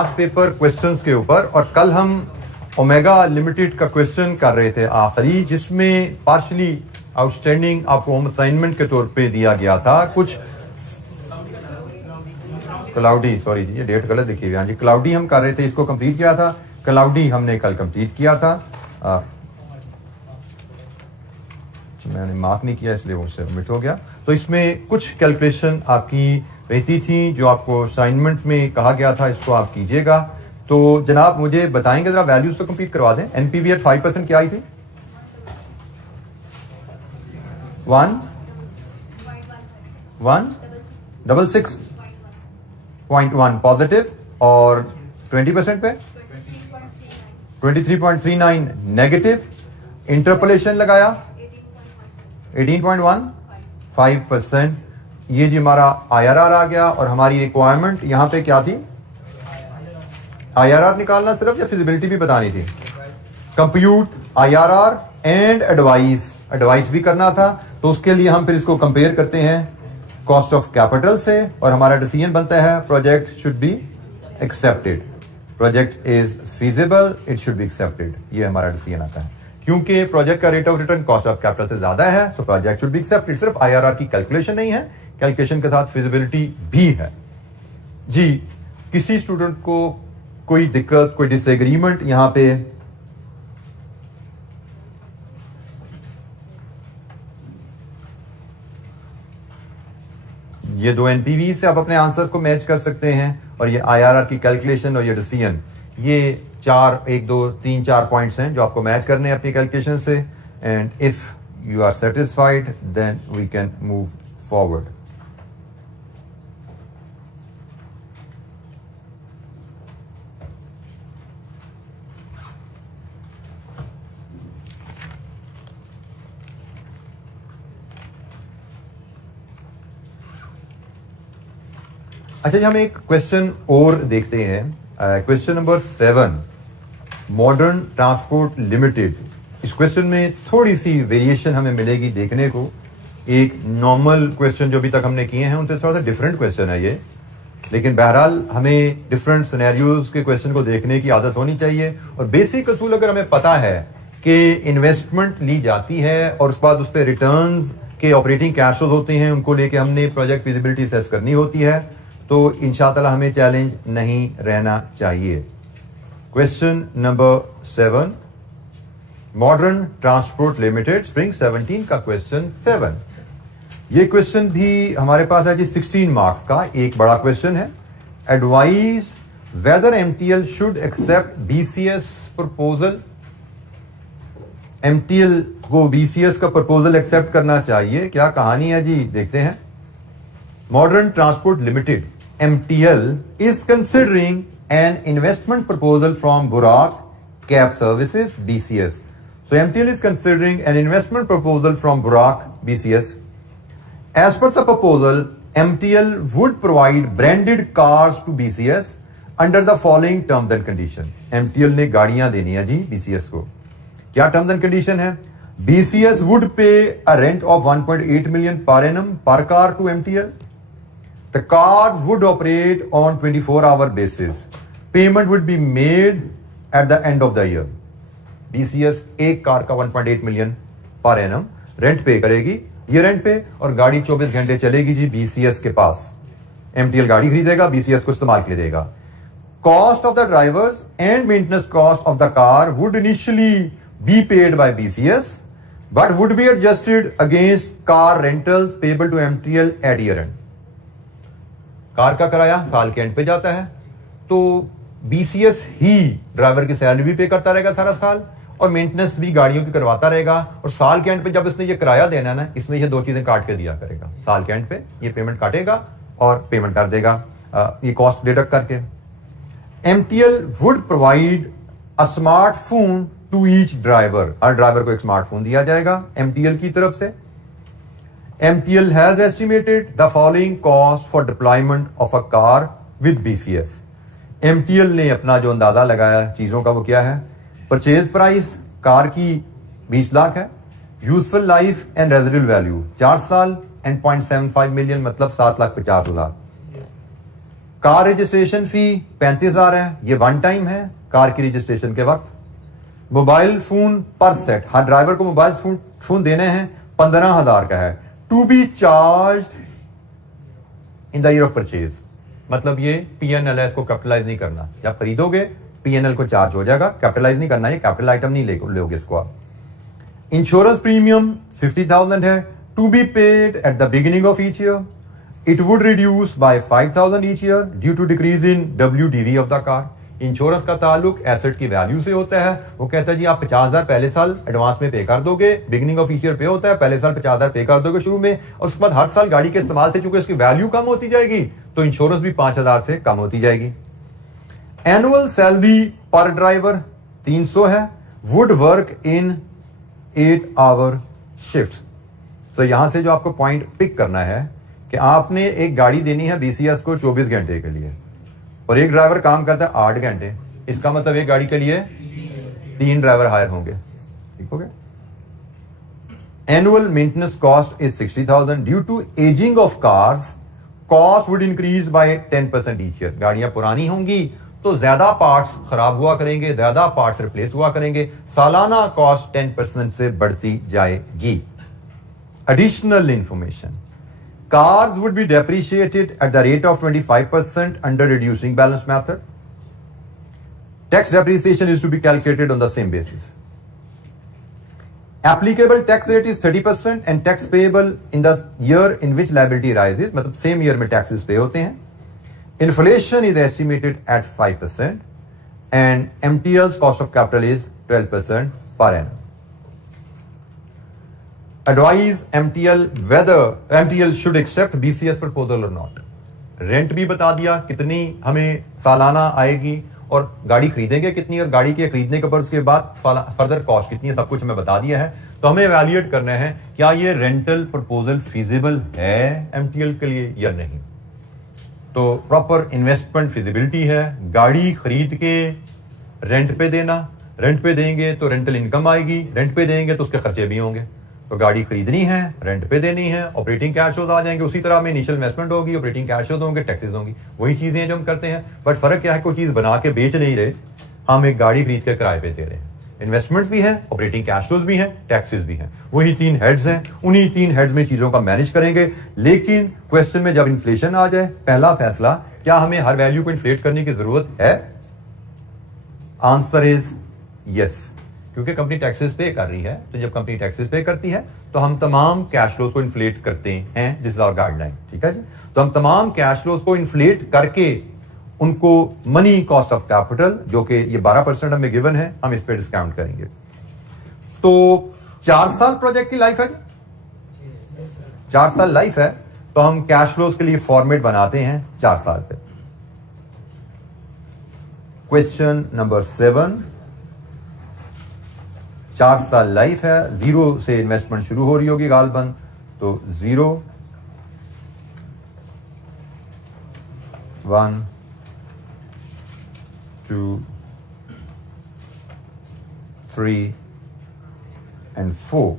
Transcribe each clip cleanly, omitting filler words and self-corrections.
Last paper questions के ऊपर, और कल हम ओमेगा लिमिटेड का क्वेश्चन कर रहे थे आखिरी, जिसमें पार्शली आउटस्टैंडिंग आपको होम असाइनमेंट के तौर पे दिया गया था। कुछ क्लाउडी, सॉरी ये डेट गलत देखी हुई, हाँ जी क्लाउडी हम कर रहे थे, इसको कंप्लीट किया था। क्लाउडी हमने कल कंप्लीट किया था, मैंने मार्क नहीं किया इसलिए वो सबमिट हो गया। तो इसमें कुछ कैलकुलेशन आपकी रहती थी जो आपको असाइनमेंट में कहा गया था, इसको आप कीजिएगा। तो जनाब मुझे बताएंगे जरा, वैल्यूज तो कंप्लीट करवा दें। एनपीवी एट 5% क्या आई थी? 166.1 पॉजिटिव, और 20% पे 23.39 नेगेटिव। इंटरपोलेशन लगाया 18.15%। ये जी हमारा आईआरआर आ गया, और हमारी रिक्वायरमेंट यहां पे क्या थी? आईआरआर निकालना सिर्फ, या फिजिबिलिटी भी बतानी थी? कंप्यूट आईआरआर एंड एडवाइस भी करना था। तो उसके लिए हम फिर इसको कंपेयर करते हैं कॉस्ट ऑफ कैपिटल से, और हमारा डिसीजन बनता है project should be accepted, project is feasible, it should be accepted. ये हमारा डिसीजन आता है। क्योंकि प्रोजेक्ट का rate of return cost of capital से ज्यादा है, तो प्रोजेक्ट शुड बी एक्सेप्टेड। सिर्फ आईआरआर की कैलकुलेशन नहीं है, कैलकुलेशन के साथ फिजिबिलिटी भी है। जी, किसी स्टूडेंट को कोई दिक्कत, कोई डिसएग्रीमेंट यहां पे? ये दो एनपीवी से आप अपने आंसर को मैच कर सकते हैं, और ये आईआरआर की कैलकुलेशन और ये डिसीजन, ये 1 2 3 4 पॉइंट्स हैं जो आपको मैच करने हैं अपनी कैलकुलेशन से। And if you are satisfied then we can move forward. अच्छा जी, हम एक क्वेश्चन और देखते हैं, question number 7, modern transport limited. इस क्वेश्चन में थोड़ी सी वेरिएशन हमें मिलेगी देखने को। एक नॉर्मल क्वेश्चन जो अभी तक हमने किए हैं उनसे थोड़ा सा डिफरेंट क्वेश्चन है ये, लेकिन बहरहाल हमें डिफरेंट सिनेरियोज के क्वेश्चन को देखने की आदत होनी चाहिए। और बेसिक असूल अगर हमें पता है कि इन्वेस्टमेंट ली जाती है और उसके बाद उस पर रिटर्न्स के ऑपरेटिंग कैश फ्लोज होते हैं, उनको लेके हमने प्रोजेक्ट फिजिबिलिटी असेस करनी होती है, तो इंशाअल्लाह हमें चैलेंज नहीं रहना चाहिए। Question number 7, modern transport limited, spring 17 का क्वेश्चन 7। ये क्वेश्चन भी हमारे पास है जी 16 मार्क्स का, एक बड़ा क्वेश्चन है। Advise whether MTL should accept BCS proposal. MTL को बीसीएस का प्रपोजल एक्सेप्ट करना चाहिए, क्या कहानी है जी देखते हैं। Modern transport limited MTL is considering an investment proposal from Buraq Cab Services BCS. So MTL is considering an investment proposal from Buraq BCS. As per the proposal, MTL would provide branded cars to BCS under the following terms and condition. MTL ने गाड़ियां देनी है जी BCS को। क्या terms and condition है? BCS would pay a rent of 1.8 million per annum per car to MTL. The cars would operate on 24-hour basis. Payment would be made at the end of the year. BCS एक car का 1.8 million per annum rent पे करेगी, ये rent पे, और गाड़ी 24 घंटे चलेगी जी BCS के पास। MTL गाड़ी खरीदेगा, BCS को इस्तेमाल के लिए देगा। Cost of the drivers and maintenance cost of the car would initially be paid by BCS, but would be adjusted against car rentals payable to MTL at year end. Car का किराया साल के and पे जाता है, तो BCS ही driver की salary भी पे करता रहेगा सारा साल, और मेंटेनेंस भी गाड़ियों की करवाता रहेगा। और साल के एंड पे जब इसने ये किराया देना है ना, इसमें ये दो चीजें काट के दिया करेगा। साल के एंड पे ये पेमेंट काटेगा और पेमेंट कर देगा, ये कॉस्ट डिडक्ट करके। MTL would provide a smartphone to each driver, हर ड्राइवर को एक स्मार्टफोन दिया जाएगा एमटीएल की तरफ से। MTL has estimated the following cost for deployment of a car with BCS. MTL ने अपना जो अंदाजा लगाया चीजों का वो क्या है? परचेज प्राइस कार की 20 लाख है, useful life and residual value 4 साल एंड 0.75 मिलियन मतलब 7,50,000। कार रजिस्ट्रेशन फी 35,000 है, ये वन टाइम है कार की रजिस्ट्रेशन के वक्त। मोबाइल फोन पर सेट, हर ड्राइवर को मोबाइल फोन देने हैं 15,000 का है, to be charge in the year of purchase. मतलब ये पीएनएल है, इसको कैपिटलाइज नहीं करना, जब खरीदोगे पीएनएल को चार्ज हो जाएगा, कैपिटलाइज नहीं करना, ये कैपिटल आइटम नहीं लोगे इसको आप। इंश्योरेंस प्रीमियम 50,000 है, to be paid at the beginning of each year. It would reduce by 5,000 each year due to decrease in WDV of the car. Insurance का ताल्लुक एसेट की वैल्यू से होता है। वो कहता है जी आप 50,000 पहले साल एडवांस में पे कर दोगे, बिगिनिंग ऑफ ईच ईयर पे होता है, पहले साल 50,000 पे कर दोगे शुरू में, और उसके बाद हर साल गाड़ी के इस्तेमाल से चूंकि उसकी वैल्यू कम होती जाएगी तो इंश्योरेंस भी 5,000 से कम होती जाएगी। एनुअल सैलरी पर ड्राइवर 300 है, would work in 8 hour shift. तो यहां से जो आपको पॉइंट पिक करना है कि आपने एक गाड़ी देनी है BCS को 24 घंटे के लिए और एक ड्राइवर काम करता है 8 घंटे, इसका मतलब एक गाड़ी के लिए 3 ड्राइवर हायर होंगे। ठीक हो गया। Annual maintenance cost is 60,000 due to ageing of cars, cost would increase by 10% each year. गाड़ियां पुरानी होंगी तो ज्यादा पार्ट्स खराब हुआ करेंगे, ज्यादा पार्ट्स रिप्लेस हुआ करेंगे, सालाना कॉस्ट 10% से बढ़ती जाएगी। Additional information, cars would be depreciated at the rate of 25% under reducing balance method. Tax depreciation is to be calculated on the same basis. Applicable tax rate is 30% and tax payable in the year in which liability arises, मतलब same year में taxes pay होते हैं. Inflation is estimated at 5% and MTL's cost of capital is 12% per annum. Advise MTL whether MTL should accept BCS proposal or not. Rent भी बता दिया कितनी हमें सालाना आएगी और गाड़ी खरीदेंगे कितनी और गाड़ी के खरीदने के बाद उसके बाद फर्दर कॉस्ट कितनी है, सब कुछ हमें बता दिया है। तो हमें एवेल्युएट करना है क्या ये रेंटल प्रपोजल फीजिबल है MTL के लिए या नहीं। तो प्रॉपर इन्वेस्टमेंट फिजिबिलिटी है, गाड़ी खरीद के रेंट पे देना, रेंट पे देंगे तो रेंटल इनकम आएगी, रेंट पे देंगे तो उसके खर्चे भी होंगे। तो गाड़ी खरीदनी है, रेंट पे देनी है, ऑपरेटिंग कैश फ्लोज आ जाएंगे, उसी तरह में इनिशियल इन्वेस्टमेंट होगी, ऑपरेटिंग कैश फ्लोज होंगे, टैक्सेस होंगी, वही चीजें हैं जो हम करते हैं। बट फर्क क्या है, कोई चीज बना के बेच नहीं रहे, हम एक गाड़ी खरीद के किराए पे दे रहे हैं। इन्वेस्टमेंट्स भी है, ऑपरेटिंग कैश फ्लोज भी है, टैक्सेस भी है, वही 3 हेड्स हैं, उन्हीं 3 हेड्स में चीजों का मैनेज करेंगे। लेकिन क्वेश्चन में जब इन्फ्लेशन आ जाए, पहला फैसला, क्या हमें हर वैल्यू को इन्फ्लेट करने की जरूरत है? आंसर इज यस, क्योंकि कंपनी टैक्सेस पे कर रही है। तो जब कंपनी टैक्सेस पे करती है तो हम तमाम कैश फ्लोज को इन्फ्लेट करते हैं, दिस इज आवर गाइडलाइन। ठीक है जी। तो हम तमाम कैश फ्लोज को इन्फ्लेट करके उनको मनी कॉस्ट ऑफ कैपिटल, जो कि ये 12% हमें गिवन है, हम इस पे डिस्काउंट करेंगे। तो 4 साल प्रोजेक्ट की लाइफ है जी, 4 साल लाइफ है। तो हम कैश फ्लोज के लिए फॉर्मेट बनाते हैं 4 साल पे। क्वेश्चन नंबर 7, 4 साल लाइफ है, 0 से इन्वेस्टमेंट शुरू हो रही होगी गालबन, तो 0, 1, 2, 3 and 4.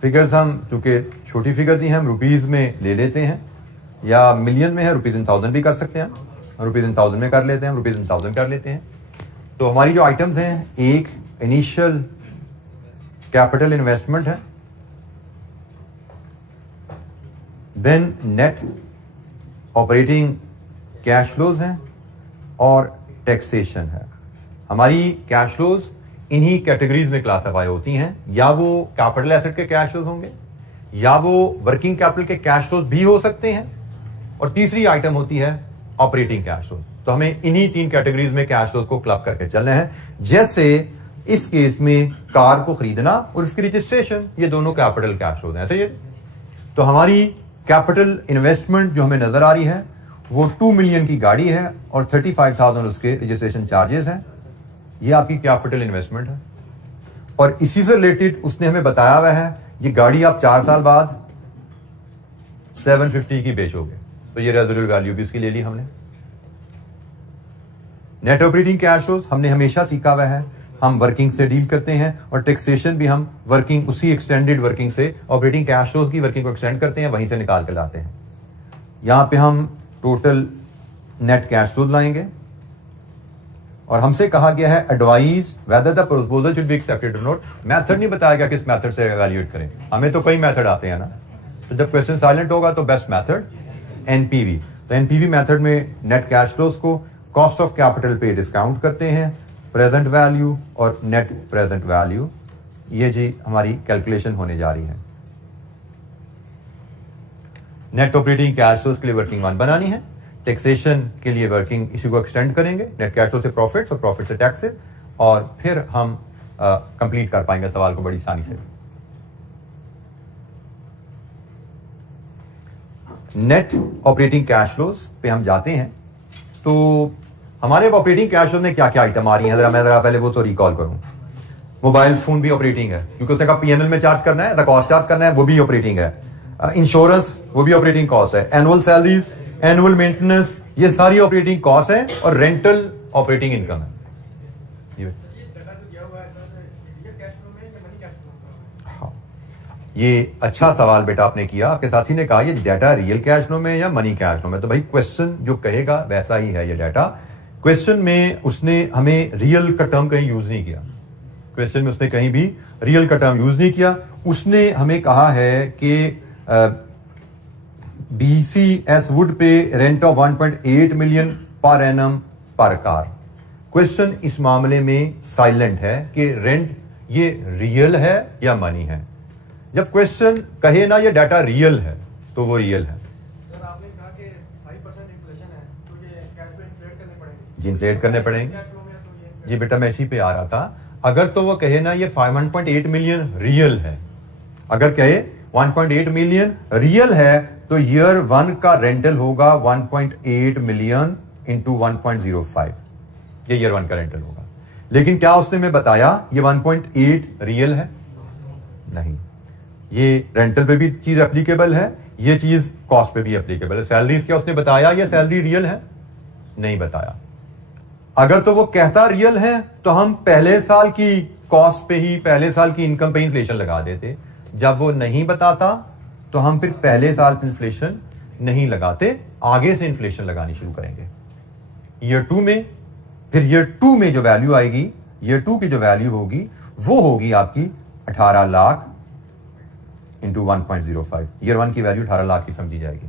फिगर्स हम चूंकि छोटी फिगर दी हैं, हम रुपीज में ले लेते हैं, या मिलियन में है, रुपीज इन थाउजेंड भी कर सकते हैं, रुपीज इन थाउजेंड में कर लेते हैं, रुपीज इन थाउजेंड कर लेते हैं। तो हमारी जो आइटम्स हैं, एक इनिशियल कैपिटल इन्वेस्टमेंट है, then net operating cash flows हैं और टैक्सेशन है। हमारी कैश फ्लोज इन्हीं कैटेगरीज में क्लासिफाई होती हैं, या वो कैपिटल एसेट के कैश फ्लोज होंगे, या वो वर्किंग कैपिटल के कैश फ्लोज भी हो सकते हैं, और तीसरी आइटम होती है ऑपरेटिंग कैश फ्लोज। तो हमें इन्हीं 3 कैटेगरीज में कैश फ्लोज को क्लब करके चलना है। जैसे इस केस में कार को खरीदना और इसकी रजिस्ट्रेशन, ये दोनों कैपिटल कैश फ्लोज हैं, ऐसे ये। तो हमारी कैपिटल इन्वेस्टमेंट जो हमें नजर आ रही है वो 2 मिलियन की गाड़ी है और 35,000 उसके रजिस्ट्रेशन चार्जेस हैं। ये आपकी कैपिटल इन्वेस्टमेंट है, और इसी से रिलेटेड उसने हमें बताया हुआ है ये गाड़ी आप 4 साल बाद 750 की बेचोगे, तो ये रेजिडुअल वैल्यू भी उसकी ले ली हमने। नेट ऑपरेटिंग कैश फ्लोज हमने हमेशा सीखा हुआ है, हम वर्किंग से डील करते हैं और टैक्सेशन भी हम वर्किंग, उसी एक्सटेंडेड वर्किंग से ऑपरेटिंग कैश फ्लोज की वर्किंग को एक्सटेंड करते हैं, वहीं से निकाल के लाते हैं। यहां पे हम टोटल नेट कैश फ्लोज लाएंगे और हमसे कहा गया है advise whether the proposal should be accepted और नॉट। मेथड नहीं बताया गया किस मेथड से एवेल्युएट करें, हमें तो कई मेथड आते हैं ना, तो जब क्वेश्चन साइलेंट होगा तो बेस्ट मेथड एनपीवी। तो एनपीवी मेथड में नेट कैश फ्लोज को कॉस्ट ऑफ कैपिटल पे डिस्काउंट करते हैं, प्रेजेंट वैल्यू और नेट प्रेजेंट वैल्यू, ये जी हमारी कैलकुलेशन होने जा रही है। नेट ऑपरेटिंग कैश फ्लोज के लिए वर्किंग 1 बनानी है, टैक्सेशन के लिए वर्किंग इसी को एक्सटेंड करेंगे, नेट कैश फ्लो से प्रॉफिट्स और प्रॉफिट से टैक्सेस, और फिर हम कंप्लीट कर पाएंगे सवाल को बड़ी आसानी से। नेट ऑपरेटिंग कैश फ्लोज पे हम जाते हैं, तो हमारे ऑपरेटिंग कैश फ्लो में क्या क्या आइटम आ रही है, मैं जरा पहले वो तो रिकॉल करूं। मोबाइल फोन भी ऑपरेटिंग है क्योंकि उसने कहा पीएनएल में चार्ज करना है, कॉस्ट चार्ज करना है, वो भी ऑपरेटिंग है। इंश्योरेंस वो भी ऑपरेटिंग कॉस्ट है, एनुअल सैलरीज, एनुअल मेंटेनेंस, ये सारी ऑपरेटिंग कॉस्ट है, और रेंटल ऑपरेटिंग इनकम है। ये अच्छा सवाल बेटा आपने किया, आपके साथी ने कहा ये डाटा रियल कैश फ्लो में या मनी कैश फ्लो में, तो भाई क्वेश्चन जो कहेगा वैसा ही है ये डाटा। क्वेश्चन में उसने हमें रियल का टर्म कहीं यूज नहीं किया, क्वेश्चन में उसने कहीं भी रियल का टर्म यूज नहीं किया। उसने हमें कहा है कि BCS वुड पे rent of 1.8 million per annum पर कार। क्वेश्चन इस मामले में साइलेंट है कि रेंट ये रियल है या मनी है। जब क्वेश्चन कहे ना ये डाटा रियल है तो वो रियल है। सर आपने कहा कि 5% इन्फ्लेशन है तो ये कैश में इन्फ्लेट करने पड़ेंगे। जी इन्फ्लेट करने पड़ेंगे जी बेटा, मैं इसी पे आ रहा था। अगर तो वो कहे ना ये 1.8 मिलियन रियल है, अगर कहे 1.8 मिलियन रियल है तो ईयर 1 का रेंटल होगा 1.8 मिलियन इंटू 1.05, ये ईयर 1 का रेंटल होगा। लेकिन क्या उसने में बताया ये 1.8 रियल है? नहीं, ये रेंटल पे भी चीज एप्लीकेबल है, ये चीज कॉस्ट पे भी एप्लीकेबल है। सैलरीज क्या उसने बताया ये सैलरी रियल है? नहीं बताया। अगर तो वो कहता रियल है तो हम पहले साल की कॉस्ट पे ही, पहले साल की इनकम पे इन्फ्लेशन लगा देते। जब वो नहीं बताता तो हम फिर पहले साल पे इन्फ्लेशन नहीं लगाते, आगे से इन्फ्लेशन लगानी शुरू करेंगे ईयर 2 में। फिर ईयर 2 में जो वैल्यू आएगी, ईयर 2 की जो वैल्यू होगी वो होगी आपकी 18 लाख इंटू 1.05। ईयर 1 की वैल्यू 18 लाख की समझी जाएगी,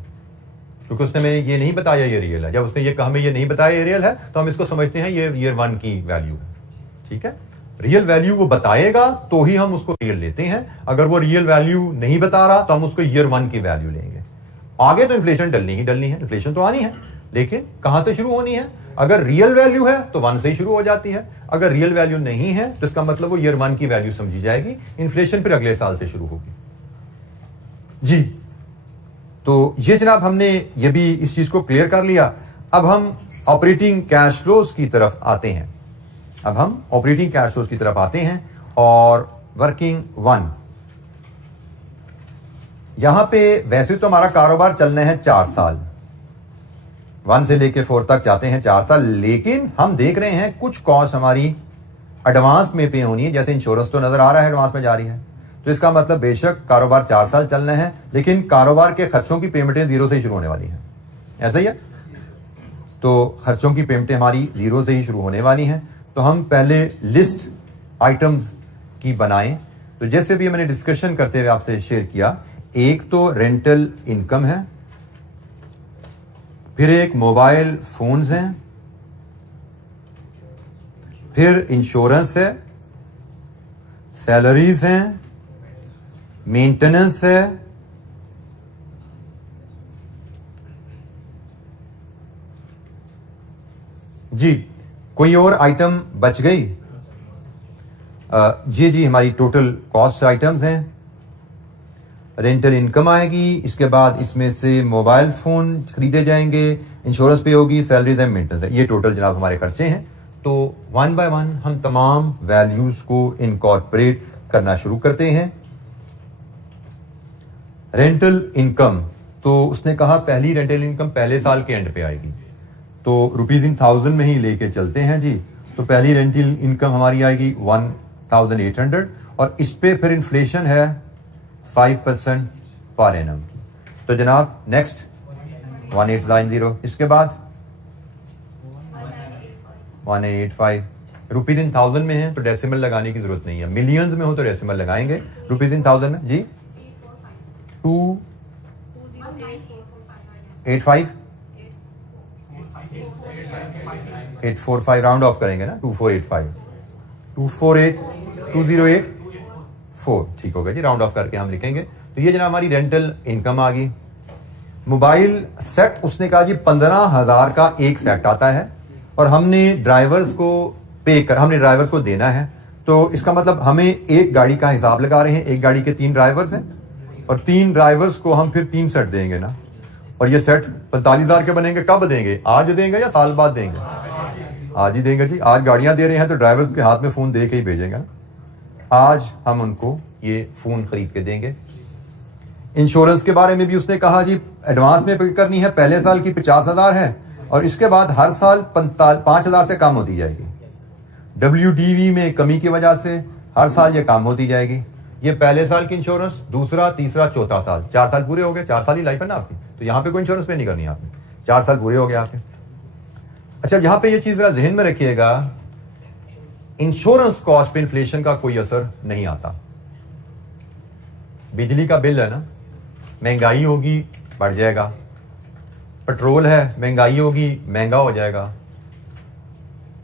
क्योंकि उसने हमें ये नहीं बताया ये रियल है। जब उसने ये कहा हमें ये नहीं बताया ये रियल है तो हम इसको समझते हैं ये ईयर 1 की वैल्यू है। ठीक है, रियल वैल्यू वो बताएगा तो ही हम उसको रियल लेते हैं। अगर वो रियल वैल्यू नहीं बता रहा तो हम उसको ईयर 1 की वैल्यू लेंगे। आगे तो इन्फ्लेशन डलनी ही डलनी है, इन्फ्लेशन तो आनी है, लेकिन कहां से शुरू होनी है? अगर रियल वैल्यू है तो 1 से ही शुरू हो जाती है, अगर रियल वैल्यू नहीं है तो इसका मतलब वो ईयर 1 की वैल्यू समझी जाएगी, इन्फ्लेशन फिर अगले साल से शुरू होगी। जी, तो ये जनाब हमने ये भी इस चीज को क्लियर कर लिया। अब हम ऑपरेटिंग कैश फ्लोज की तरफ आते हैं, अब हम ऑपरेटिंग कैश फ्लोज की तरफ आते हैं और वर्किंग 1। यहां पे वैसे तो हमारा कारोबार चलना है 4 साल, 1 से लेके 4 तक जाते हैं 4 साल, लेकिन हम देख रहे हैं कुछ कॉस्ट हमारी एडवांस में पे होनी है। जैसे इंश्योरेंस तो नजर आ रहा है एडवांस में जा रही है, तो इसका मतलब बेशक कारोबार 4 साल चलना है, लेकिन कारोबार के खर्चों की पेमेंटें 0 से ही शुरू होने वाली हैं। ऐसा ही है, तो खर्चों की पेमेंटें हमारी 0 से ही शुरू होने वाली हैं। तो हम पहले लिस्ट आइटम्स की बनाएं। तो जैसे भी मैंने डिस्कशन करते हुए आपसे शेयर किया, एक तो रेंटल इनकम है, फिर एक मोबाइल फोन्स हैं, फिर इंश्योरेंस है, सैलरीज हैं, मेंटेनेंस है, जी कोई और आइटम बच गई? जी हमारी टोटल कॉस्ट आइटम्स हैं। रेंटल इनकम आएगी, इसके बाद इसमें से मोबाइल फोन खरीदे जाएंगे, इंश्योरेंस पे होगी, सैलरीज एंड मेंटेनेंस है। ये टोटल जनाब हमारे खर्चे हैं। तो 1 बाय 1 हम तमाम वैल्यूज को इनकॉर्पोरेट करना शुरू करते हैं। रेंटल इनकम, तो उसने कहा पहली रेंटल इनकम पहले साल के एंड पे आएगी, तो ₹1000 में ही लेके चलते हैं जी। तो पहली रेंटल इनकम हमारी आएगी 1800 और इस पे फिर इन्फ्लेशन है 5% पर एनम। तो जनाब नेक्स्ट 1890, इसके बाद 1885। ₹1000 में है तो डेसिमल लगाने की जरूरत नहीं है, मिलियंस में हो तो डेसिमल लगाएंगे। ₹1000 में जी 285 845 राउंड ऑफ करेंगे ना, 2485 248 2084 ठीक हो गया जी, राउंड ऑफ करके हम लिखेंगे। तो ये जनाब हमारी रेंटल इनकम आ गई। मोबाइल सेट उसने कहा जी 15,000 का एक सेट आता है और हमने ड्राइवर्स को देना है। तो इसका मतलब हमें एक गाड़ी का हिसाब लगा रहे हैं, एक गाड़ी के 3 ड्राइवर्स हैं और 3 ड्राइवर्स को हम फिर 3 सेट देंगे ना, और ये सेट 45,000 के बनेंगे। कब देंगे? आज देंगे या साल बाद देंगे? आज ही देंगे जी। आज गाड़ियां दे रहे हैं तो ड्राइवर्स के हाथ में फोन दे के ही भेजेंगे ना। आज हम उनको ये फोन खरीद के देंगे। इंश्योरेंस के बारे में भी उसने कहा जी एडवांस में पे करनी है, पहले साल की 50,000 है और इसके बाद हर साल 5,000 से कम होती जाएगी। WDV में कमी की वजह से हर साल ये कम होती जाएगी। ये पहले साल की इंश्योरेंस, दूसरा, तीसरा, चौथा साल, 4 साल पूरे हो गए। 4 साल ही लाइफ है ना आपकी, तो यहाँ पे कोई इंश्योरेंस पे नहीं करनी आपने, 4 साल पूरे हो गए आपके। अच्छा, यहाँ पे ये चीज जरा जहन में रखिएगा, इंश्योरेंस कॉस्ट पे इन्फ्लेशन का कोई असर नहीं आता। बिजली का बिल है ना, महंगाई होगी बढ़ जाएगा। पेट्रोल है, महंगाई होगी महंगा हो जाएगा।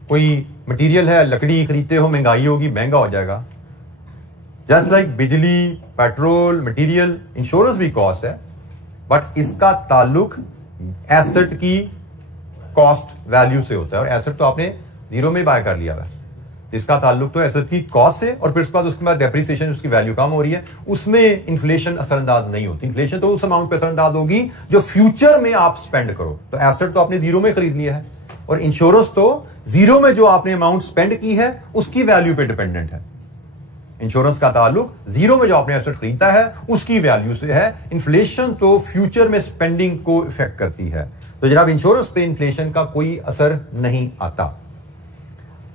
कोई मटेरियल है, लकड़ी खरीदते हो, महंगाई होगी महंगा हो जाएगा। जस्ट लाइक बिजली, पेट्रोल, मटेरियल, इंश्योरेंस भी कॉस्ट है, बट इसका ताल्लुक एसेट की कॉस्ट वैल्यू से होता है और एसेट तो आपने जीरो में बाय कर लिया है। इसका ताल्लुक तो एसेट की कॉस्ट से, और फिर उसके बाद डेप्रिसिएशन, उसकी वैल्यू कम हो रही है, उसमें इन्फ्लेशन असरअंदाज नहीं होती। इन्फ्लेशन तो उस अमाउंट पे असरअंदाज होगी जो फ्यूचर में आप स्पेंड करो। तो एसेट तो आपने जीरो में खरीद लिया है और इंश्योरेंस तो जीरो में जो आपने अमाउंट स्पेंड की है उसकी वैल्यू पे डिपेंडेंट है। इंश्योरेंस का ताल्लुक जीरो में जो आपने एसेट खरीदा है उसकी वैल्यू से है। इन्फ्लेशन तो फ्यूचर में स्पेंडिंग को इफेक्ट करती है। तो जनाब इंश्योरेंस पे इन्फ्लेशन का कोई असर नहीं आता।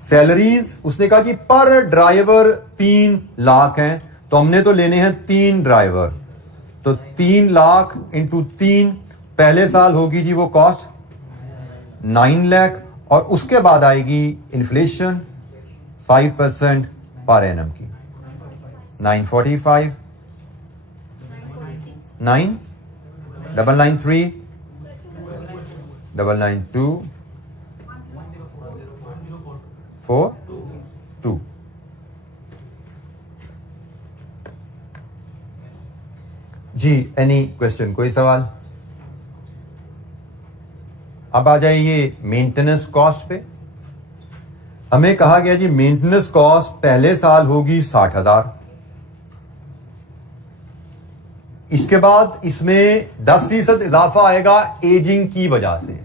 सैलरीज उसने कहा कि पर ड्राइवर 3 लाख हैं, तो हमने तो लेने हैं 3 ड्राइवर, तो 3 लाख इंटू 3 पहले साल होगी जी वो कॉस्ट 9 लाख और उसके बाद आएगी इन्फ्लेशन 5% पर एनम की 945 9 993 992 4 2। जी एनी क्वेश्चन, कोई सवाल? अब आ जाइए मेंटेनेंस कॉस्ट पे। हमें कहा गया जी मेंटेनेंस कॉस्ट पहले साल होगी 60,000, इसके बाद इसमें 10% इजाफा आएगा एजिंग की वजह से।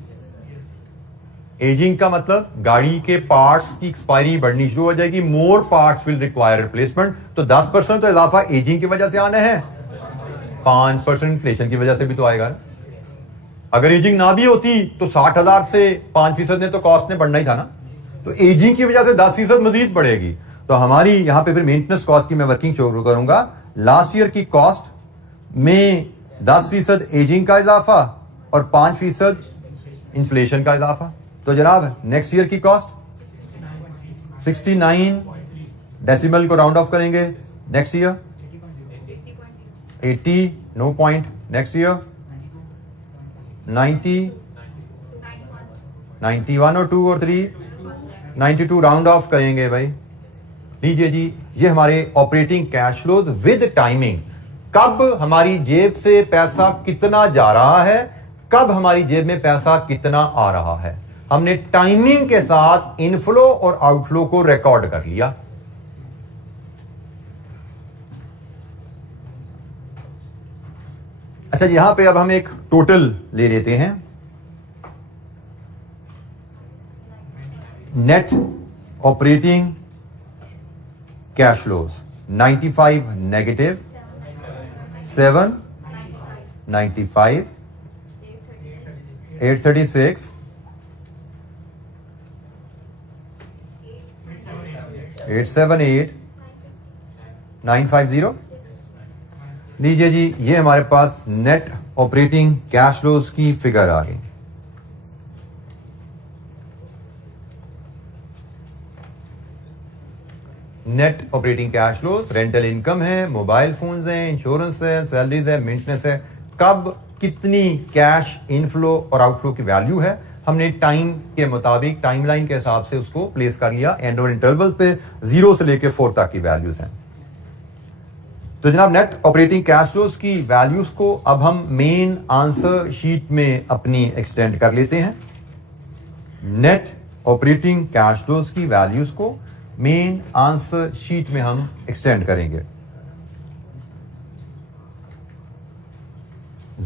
एजिंग का मतलब गाड़ी के पार्ट्स की एक्सपायरी बढ़नी शुरू हो जाएगी, मोर पार्ट्स विल रिक्वायर रिप्लेसमेंट। तो 10% तो इजाफा एजिंग की वजह से आना है, 5% इन्फ्लेशन की वजह से भी तो आएगा। अगर एजिंग ना भी होती तो 60,000 से 5% ने तो कॉस्ट ने बढ़ना ही था ना, तो एजिंग की वजह से 10% मजीद बढ़ेगी। तो हमारी यहां पे फिर मेंटेनेंस कॉस्ट की मैं वर्किंग शुरू करूंगा। लास्ट ईयर की कॉस्ट में 10% एजिंग का इजाफा और 5% इन्फ्लेशन का इजाफा। तो जनाब नेक्स्ट ईयर की कॉस्ट 69, डेसिमल को राउंड ऑफ करेंगे, next year 80, no point, next year 90, 91 और 2 और 3, 92 राउंड ऑफ करेंगे भाई। लीजिए जी, ये हमारे operating cash flow with timing, कब हमारी जेब से पैसा कितना जा रहा है, कब हमारी जेब में पैसा कितना आ रहा है। हमने टाइमिंग के साथ इनफ्लो और आउटफ्लो को रिकॉर्ड कर लिया। अच्छा, यहां पे अब हम एक टोटल ले लेते हैं। Net operating cash flows 95 negative, 7 95 836 878,950। लीजिए जी, ये हमारे पास नेट ऑपरेटिंग कैश फ्लोज की फिगर आ गई। Net operating cash flows, rental income है, मोबाइल फोन्स हैं, इंश्योरेंस है, सैलरीज है, मेंटेनेंस है, कब कितनी कैश इनफ्लो और आउटफ्लो की वैल्यू है, हमने टाइम के मुताबिक टाइमलाइन के हिसाब से उसको प्लेस कर लिया। एंड और इंटरवल्स पे 0 से लेके 4 तक की वैल्यूज हैं। तो जनाब, नेट ऑपरेटिंग कैश फ्लोज की वैल्यूज को अब हम मेन आंसर शीट में अपनी एक्सटेंड कर लेते हैं। नेट ऑपरेटिंग कैश फ्लोज की वैल्यूज को मेन आंसर शीट में हम एक्सटेंड करेंगे।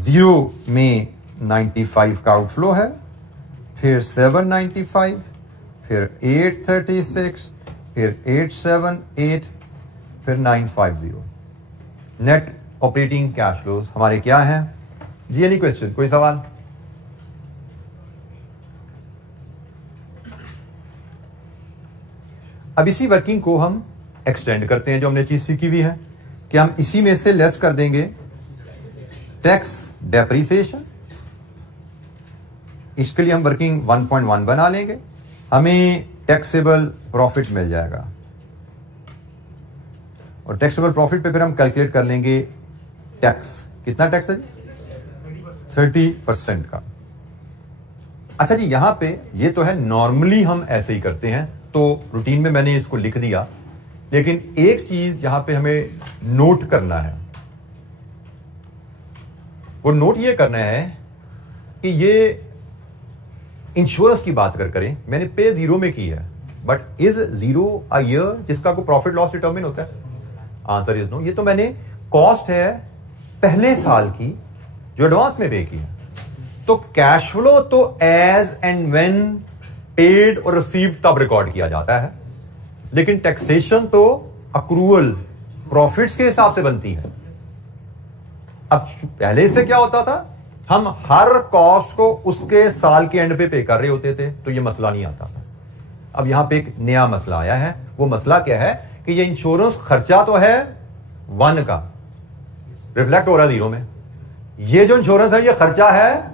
0 में 95 का आउटफ्लो है, फिर 795, फिर 836, फिर 878, फिर 950। नेट ऑपरेटिंग कैश फ्लोज हमारे क्या हैं जी? एनी क्वेश्चन, कोई सवाल? अब इसी वर्किंग को हम एक्सटेंड करते हैं, जो हमने चीज सीखी हुई है कि हम इसी में से लेस कर देंगे टैक्स डेप्रिसिएशन। इसके लिए हम वर्किंग 1.1 बना लेंगे, हमें टैक्सेबल प्रॉफिट मिल जाएगा। और टैक्सेबल प्रॉफिट पे फिर हम कैलकुलेट कर लेंगे टैक्स। कितना टैक्स है? 30% का। अच्छा जी, यहां पे ये तो है, नॉर्मली हम ऐसे ही करते हैं, तो रूटीन में मैंने इसको लिख दिया। लेकिन एक चीज यहां पे हमें नोट करना है। वो नोट ये करना है कि ये इंश्योरेंस की बात करें, मैंने पे 0 में की है, बट इज 0 अ ईयर जिसका कोई प्रॉफिट लॉस डिटरमिन होता है? Answer is no. ये तो मैंने कॉस्ट है पहले साल की जो एडवांस में पे की है। तो कैश फ्लो तो एज एंड व्हेन पेड और रिसीव्ड तब रिकॉर्ड किया जाता है, लेकिन टैक्सेशन तो अक्रूवल प्रॉफिट्स के हिसाब से बनती है। अब पहले से क्या होता था, हम हर कॉस्ट को उसके साल के एंड पे कर रहे होते थे, तो ये मसला नहीं आता था। अब यहां पे एक नया मसला आया है। वो मसला क्या है कि ये इंश्योरेंस खर्चा तो है 1 का, रिफ्लेक्ट हो रहा है 0 में। ये जो इंश्योरेंस है ये खर्चा है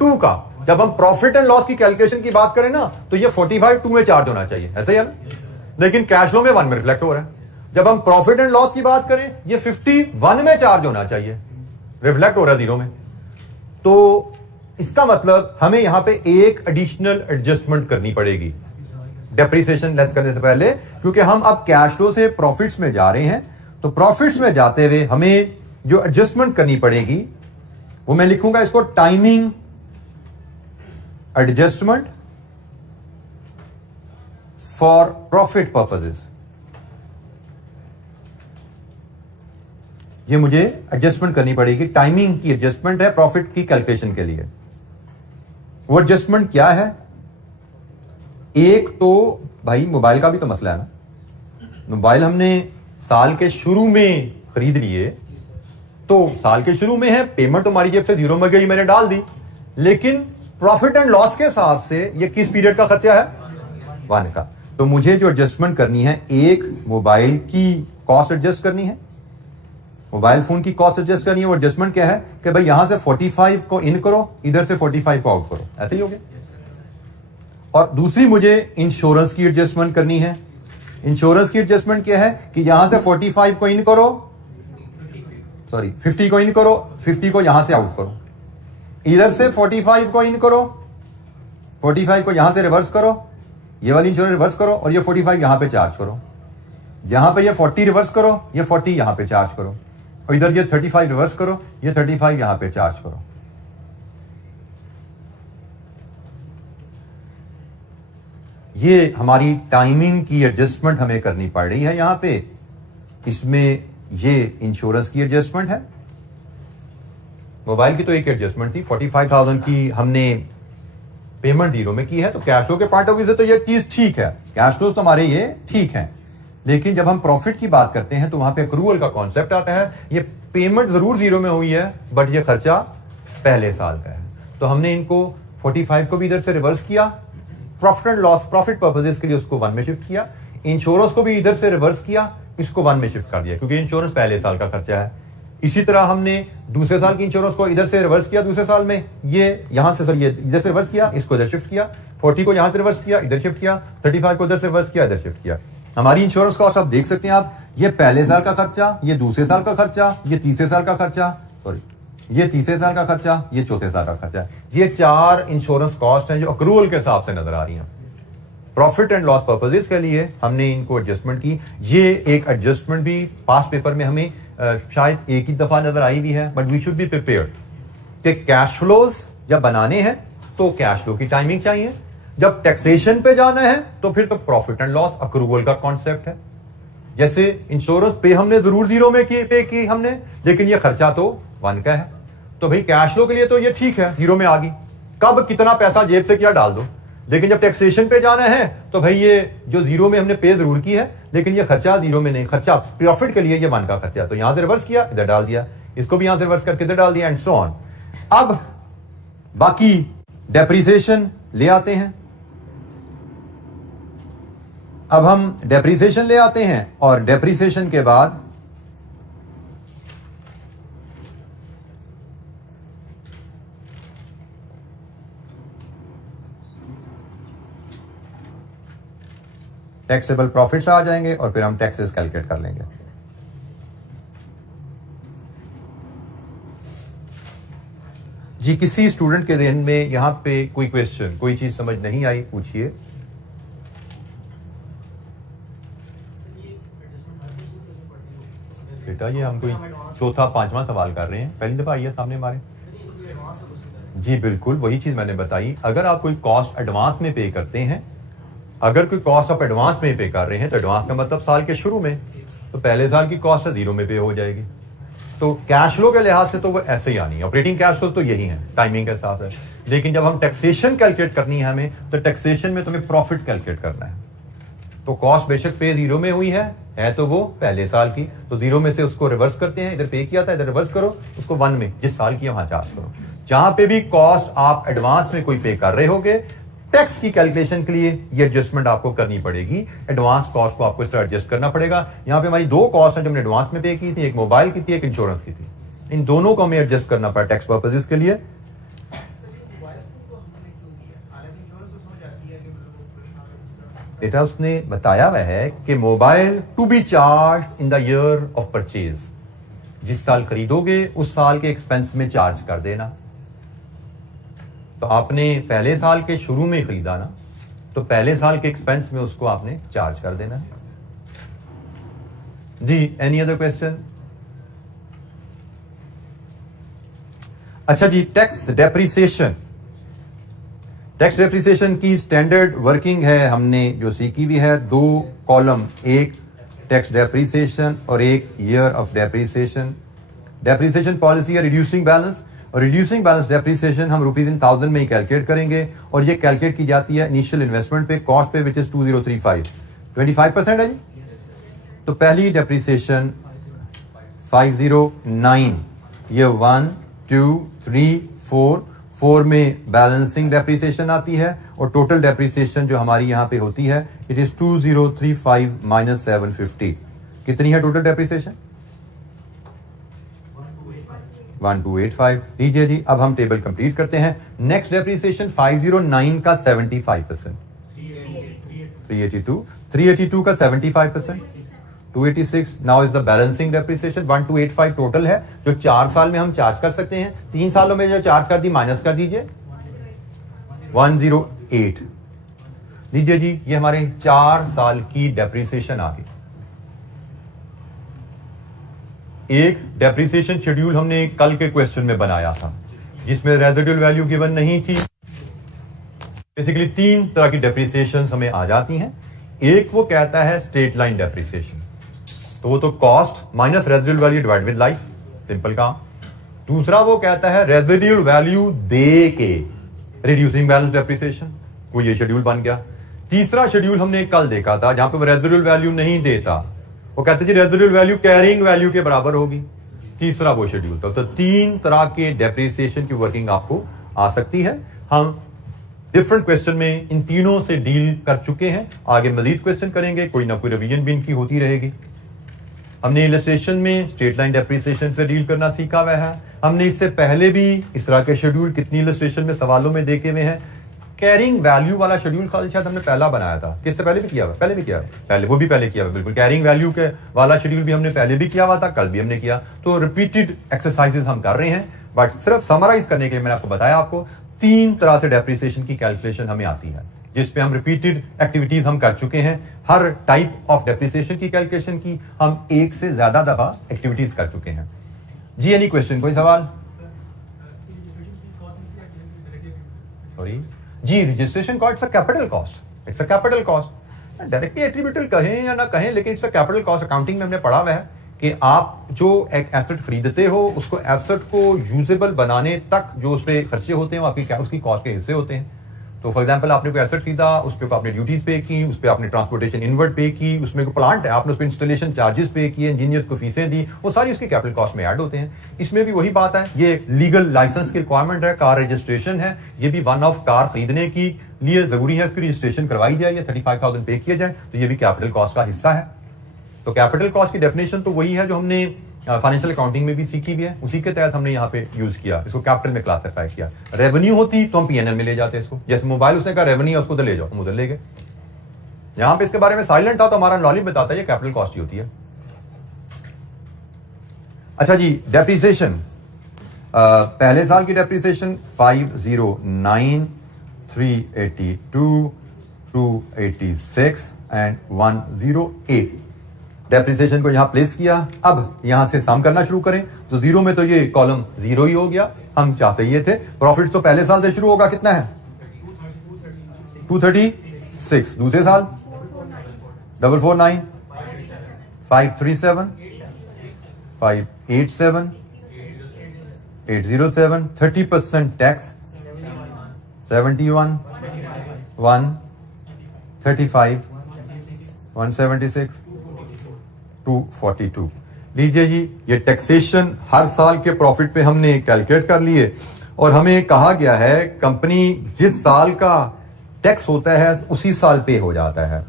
2 का। जब हम प्रॉफिट एंड लॉस की कैलकुलेशन की बात करें ना, तो ये 45 2 में चार्ज होना चाहिए, ऐसे ही है ना? लेकिन कैश फ्लो में 1 में रिफ्लेक्ट हो रहा है। जब हम प्रॉफिट एंड लॉस की बात करें, ये 51 में चार्ज होना चाहिए, रिफ्लेक्ट हो रहा है 0 में। तो इसका मतलब हमें यहां पे एक एडिशनल एडजस्टमेंट करनी पड़ेगी डेप्रिसिएशन लेस करने से पहले, क्योंकि हम अब कैश फ्लो से प्रॉफिट्स में जा रहे हैं। तो प्रॉफिट्स में जाते हुए हमें जो एडजस्टमेंट करनी पड़ेगी वो मैं लिखूंगा इसको timing adjustment for profit purposes. ये मुझे एडजस्टमेंट करनी पड़ेगी, टाइमिंग की एडजस्टमेंट है प्रॉफिट की कैलकुलेशन के लिए। वो एडजस्टमेंट क्या है? एक तो भाई मोबाइल का भी तो मसला है ना। मोबाइल हमने साल के शुरू में खरीद लिए, तो साल के शुरू में है, पेमेंट हमारी जेब से 0 में गई, मैंने डाल दी। लेकिन प्रॉफिट एंड लॉस के हिसाब से ये किस पीरियड का खर्चा है? 1 का। तो मुझे जो एडजस्टमेंट करनी है, एक मोबाइल की कॉस्ट एडजस्ट करनी है, मोबाइल फोन की कॉस्ट एडजस्ट करनी है। वो एडजस्टमेंट क्या है कि भाई यहां से 45 को इन करो, इधर से 45 को आउट करो, ऐसे ही हो गया। और दूसरी मुझे इंश्योरेंस की एडजस्टमेंट करनी है। इंश्योरेंस की एडजस्टमेंट क्या है कि यहां से 45 को इन करो, 50 को इन करो, 50 को यहां से आउट करो, इधर से 45 को इन करो, 45 को यहां से रिवर्स करो, ये वाली इंश्योरेंस रिवर्स करो, और ये 45 यहां पे चार्ज करो। यहां पे ये 40 रिवर्स करो, ये 40 यहां पे चार्ज करो, और इधर ये 35 रिवर्स करो, ये 35 यहां पे चार्ज करो। ये हमारी टाइमिंग की एडजस्टमेंट हमें करनी पड़ रही है यहां पे। इसमें ये इंश्योरेंस की एडजस्टमेंट है। मोबाइल की तो एक एडजस्टमेंट थी, 45,000 की हमने पेमेंट 0 में की है। तो कैश फ्लो के पॉइंट ऑफ व्यू से तो ये चीज ठीक है, कैश फ्लो तो हमारे ये ठीक है। लेकिन जब हम प्रॉफिट की बात करते हैं तो वहां पे अक्रूवल का कॉन्सेप्ट आता है। ये पेमेंट जरूर 0 में हुई है, बट ये खर्चा पहले साल का है। तो हमने इनको 45 को भी इधर से रिवर्स किया, profit and loss profit purposes के लिए उसको 1 में शिफ्ट किया। इंश्योरेंस को भी इधर से रिवर्स किया, इसको 1 में शिफ्ट कर दिया क्योंकि इंश्योरेंस पहले साल का खर्चा है। इसी तरह हमने दूसरे साल की इंश्योरेंस को इधर से रिवर्स किया दूसरे साल में, ये यहां से ये इधर से रिवर्स किया, इसको इधर शिफ्ट किया, 40 को यहां से रिवर्स किया, इधर शिफ्ट किया, 35 को इधर से रिवर्स किया, इधर शिफ्ट किया। हमारी इंश्योरेंस कॉस्ट आप देख सकते हैं आप, ये पहले साल का खर्चा, ये दूसरे साल का खर्चा, ये तीसरे साल का खर्चा, सॉरी ये तीसरे साल का खर्चा, ये चौथे साल का खर्चा। ये 4 इंश्योरेंस कॉस्ट हैं जो अक्रूवल के हिसाब से नजर आ रही हैं। प्रॉफिट एंड लॉस पर्पजेस के लिए हमने इनको एडजस्टमेंट की। ये एक एडजस्टमेंट भी पास्ट पेपर में हमें शायद एक ही दफा नजर आई भी है, but we should be prepared कि कैश फ्लोज जब बनाने हैं तो कैश फ्लो की टाइमिंग चाहिए, जब टैक्सेशन पे जाना है तो फिर तो प्रॉफिट एंड लॉस अक्रूवल का कॉन्सेप्ट है। जैसे इंश्योरेंस पे हमने जरूर 0 में पे की हमने, लेकिन ये खर्चा तो 1 का है, तो भाई कैश फ्लो के लिए तो ये ठीक है 0 में आ गई, कब कितना पैसा जेब से क्या डाल दो। लेकिन जब टैक्सेशन पे जाना है तो भाई ये जो 0 में हमने पे जरूर की है, लेकिन ये खर्चा 0 में नहीं, खर्चा प्रॉफिट के लिए ये 1 का खर्चा, तो यहां से रिवर्स किया, इधर डाल दिया, इसको भी यहां से रिवर्स करके इधर डाल दिया, एंड सो ऑन। अब बाकी डेप्रिसिएशन ले आते हैं। अब हम डेप्रिसिएशन ले आते हैं और डेप्रिसिएशन के बाद टैक्सेबल प्रॉफिट्स आ जाएंगे और फिर हम टैक्सेस कैलकुलेट कर लेंगे। जी, किसी स्टूडेंट के ध्यान में यहां पे कोई क्वेश्चन, कोई चीज समझ नहीं आई, पूछिए। बेटा ये हम कोई चौथा 5वां सवाल कर रहे हैं, पहली दफा आइए सामने हमारे। जी बिल्कुल, वही चीज मैंने बताई। अगर आप कोई कॉस्ट एडवांस में पे करते हैं, अगर कोई कॉस्ट आप एडवांस में पे कर रहे हैं तो एडवांस का मतलब साल के शुरू में, तो पहले साल की कॉस्ट 0 में पे हो जाएगी। तो कैश फ्लो के लिहाज से तो वो ऐसे ही आनी है, ऑपरेटिंग कैश फ्लो तो यही है टाइमिंग के साथ है। लेकिन जब हम टैक्सेशन कैलकुलेट करनी है हमें, तो टैक्सेशन में तुम्हें प्रॉफिट कैलकुलेट करना है। तो कॉस्ट बेशक पे 0 में हुई है तो वो पहले साल की, तो 0 में से उसको रिवर्स करते हैं, इधर पे किया था इधर रिवर्स करो, उसको 1 में जिस साल की वहां चार्ज करो। जहां पे भी कॉस्ट आप एडवांस में कोई पे कर रहे होगे, टैक्स की कैलकुलेशन के लिए ये एडजस्टमेंट आपको करनी पड़ेगी। एडवांस कॉस्ट को आपको इस तरह एडजस्ट करना पड़ेगा। यहां पे हमारी 2 कॉस्ट हैं जो हमने एडवांस में पे की थी, एक मोबाइल की थी, एक इंश्योरेंस की थी। इन दोनों को हमें एडजस्ट करना पड़ा टैक्स पर्पसेस के लिए। बेटा उसने बताया हुआ है कि mobile to be charge in the year of purchase, जिस साल खरीदोगे उस साल के एक्सपेंस में चार्ज कर देना। तो आपने पहले साल के शुरू में खरीदा ना, तो पहले साल के एक्सपेंस में उसको आपने चार्ज कर देना है। जी, एनी अदर क्वेश्चन? अच्छा जी, टैक्स डेप्रिसिएशन। टैक्स डेप्रिसिएशन की स्टैंडर्ड वर्किंग है हमने जो सीखी हुई है। 2 कॉलम, एक टैक्स डेप्रिसिएशन और एक year of depreciation. Depreciation policy है रिड्यूसिंग बैलेंस, और रिड्यूसिंग बैलेंस डेप्रिसिएशन हम रुपीज इन 1000 में ही कैलकुलेट करेंगे, और ये कैलकुलेट की जाती है इनिशियल इन्वेस्टमेंट पे, कॉस्ट पे, विच इज 2035, 25% है जी। तो पहली डेप्रिसिएशन 509, ये 1 2 3 4 में बैलेंसिंग डेप्रिसिएशन आती है, और टोटल डेप्रिसिएशन जो हमारी यहां पे होती है इट इज 2035 माइनस 750। कितनी है टोटल डेप्रिसिएशन? 1285। लीजिए जी, अब हम टेबल कंप्लीट करते हैं। नेक्स्ट डेप्रिसिएशन 509 का 75%, 382 का 75%, 286। Now is the balancing depreciation 1285 total है, जो 4 साल में हम चार्ज कर सकते हैं। 3 सालों में जो चार्ज कर दी माइनस कर दीजिए, 108। लीजिए जी, ये हमारे 4 साल की डेप्रिसिएशन आ गई। एक डेप्रिसिएशन शेड्यूल हमने कल के क्वेश्चन में बनाया था, जिसमें रेजिडुअल वैल्यू गिवन नहीं थी। बेसिकली 3 तरह की डेप्रिसिएशन हमें आ जाती हैं। एक वो कहता है स्ट्रेट लाइन डेप्रिसिएशन, तो वो तो cost minus residual value divide with life, simple काम। दूसरा वो कहता है रेजिडुअल वैल्यू दे के रिड्यूसिंग बैलेंस डेप्रिसिएशन, वो ये शेड्यूल बन गया। तीसरा शेड्यूल हमने कल देखा था जहां पे वो रेजिडुअल वैल्यू नहीं देता, वो कहते जी रेजिडुअल वैल्यू कैरिंग वैल्यू के बराबर होगी। तीसरा वो शेड्यूल था। तो 3 तरह के डेप्रिसिएशन की वर्किंग आपको आ सकती है। हम डिफरेंट क्वेश्चन में इन तीनों से डील कर चुके हैं। आगे मजीद क्वेश्चन करेंगे, कोई ना कोई रिवीजन भी इनकी होती रहेगी। हमने इलस्ट्रेशन में स्ट्रेट लाइन डेप्रिसिएशन से डील करना सीखा हुआ है। हमने इससे पहले भी इस तरह के शेड्यूल कितनी इलस्ट्रेशन में सवालों में देखे हुए हैं। कैरिंग वैल्यू वाला शेड्यूल खाली शायद हमने पहला बनाया था, किससे पहले भी किया हुआ, पहले भी किया हुआ, पहले वो भी पहले किया हुआ, बिल्कुल। कैरिंग वैल्यू के वाला शेड्यूल भी हमने पहले भी किया हुआ था, कल भी हमने किया। तो रिपीटेड एक्सरसाइजेस हम कर रहे हैं, बट सिर्फ समराइज करने के लिए मैंने आपको बताया, आपको 3 तरह से डेप्रिसिएशन की कैलकुलेशन हमें आती है, जिसपे हम रिपीटेड एक्टिविटीज हम कर चुके हैं। हर टाइप ऑफ डेप्रिसिएशन की कैलकुलेशन की हम 1 से ज्यादा दफा एक्टिविटीज कर चुके हैं। जी एनी क्वेश्चन, कोई सवाल? सॉरी जी, registration cost it's a capital cost, it's a capital cost. Directly attributable कहें या ना कहें, लेकिन it's a capital cost. Accounting में हमने पढ़ा हुआ है कि आप जो एक एसेट खरीदते हो, उसको एसेट को यूजेबल बनाने तक जो उस पर खर्चे होते हैं वो आपकी उसकी कॉस्ट के हिस्से होते हैं। तो फॉर एग्जांपल आपने कोई एसेट खरीदा, उस पर आपने ड्यूटीज पे की, उस पर आपने ट्रांसपोर्टेशन इनवर्ट पे की, उसमें कोई प्लांट है आपने उस पर इंस्टॉलेशन चार्जेस पे किए, इंजीनियर्स को फीसें दी, वो सारी उसकी कैपिटल कॉस्ट में ऐड होते हैं। इसमें भी वही बात है, ये लीगल लाइसेंस की रिक्वायरमेंट है, कार रजिस्ट्रेशन है, ये भी वन ऑफ कार खरीदने की लिए जरूरी है, इसकी रजिस्ट्रेशन करवाई जाए, 35,000 पे किया जाए, तो ये भी कैपिटल कॉस्ट का हिस्सा है। तो कैपिटल कॉस्ट की डेफिनेशन तो वही है जो हमने फाइनेंशियल अकाउंटिंग में भी सीखी भी है, उसी के तहत हमने यहाँ पे यूज किया, इसको कैपिटल में क्लासिफाई किया। रेवेन्यू होती तो हम पीएनएल में ले जाते इसको, जैसे मोबाइल उसने कहा रेवेन्यू है, उसको उधर ले जाओ, हम उधर ले गए। यहाँ पे इसके बारे में साइलेंट था तो हमारा नॉलेज बताता है ये कैपिटल कॉस्ट ही होती है। अच्छा जी, डेप्रिसिएशन, पहले साल की डेप्रिसिएशन 509, 382, 286 एंड 108 डेप्रिसिएशन को यहां प्लेस किया। अब यहां से सम करना शुरू करें तो जीरो में तो ये कॉलम जीरो ही हो गया, हम चाहते ये थे। प्रॉफिट तो पहले साल से शुरू होगा, कितना है 236, दूसरे साल 449, 537, 587, 807, 30% टैक्स 71, 135, 176, 242। लीजिए जी, ये टैक्सेशन हर साल के प्रॉफिट पे हमने कैलकुलेट कर लिए और हमें कहा गया है कंपनी जिस साल का टैक्स होता है उसी साल पे हो जाता है।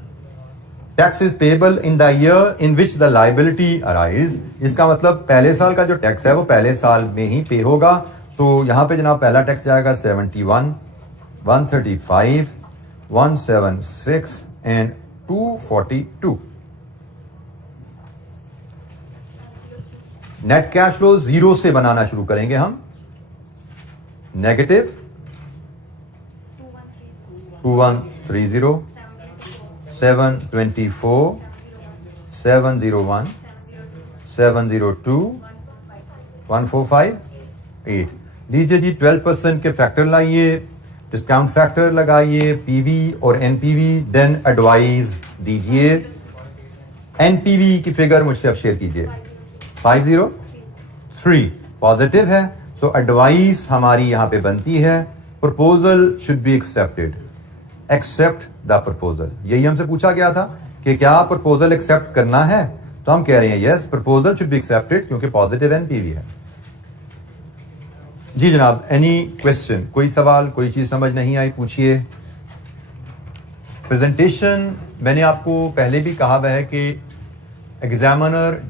Tax is payable in the year in which the liability arise. इसका मतलब पहले साल का जो टैक्स है वो पहले साल में ही पे होगा। तो यहां पे जनाब पहला टैक्स जाएगा 71, 135, 176 and 242। Net cash flow zero से बनाना शुरू करेंगे हम। नेगेटिव 2130, 724, 701, 702, 145, 8। लीजिए जी, 12% के फैक्टर लाइए, डिस्काउंट फैक्टर लगाइए, पीवी और एनपीवी, देन एडवाइस दीजिए। एनपीवी की फिगर मुझसे अब शेयर कीजिए। 503 पॉजिटिव है, तो एडवाइस हमारी यहां पे बनती है, proposal should be accepted, accept the proposal. यही हमसे पूछा गया था कि क्या प्रपोजल एक्सेप्ट करना है, तो हम कह रहे हैं yes, proposal should be accepted क्योंकि पॉजिटिव एनपीवी है। जी जनाब, एनी क्वेश्चन, कोई सवाल, कोई चीज समझ नहीं आई पूछिए। प्रेजेंटेशन मैंने आपको पहले भी कहा हुआ है कि एग्जामिनर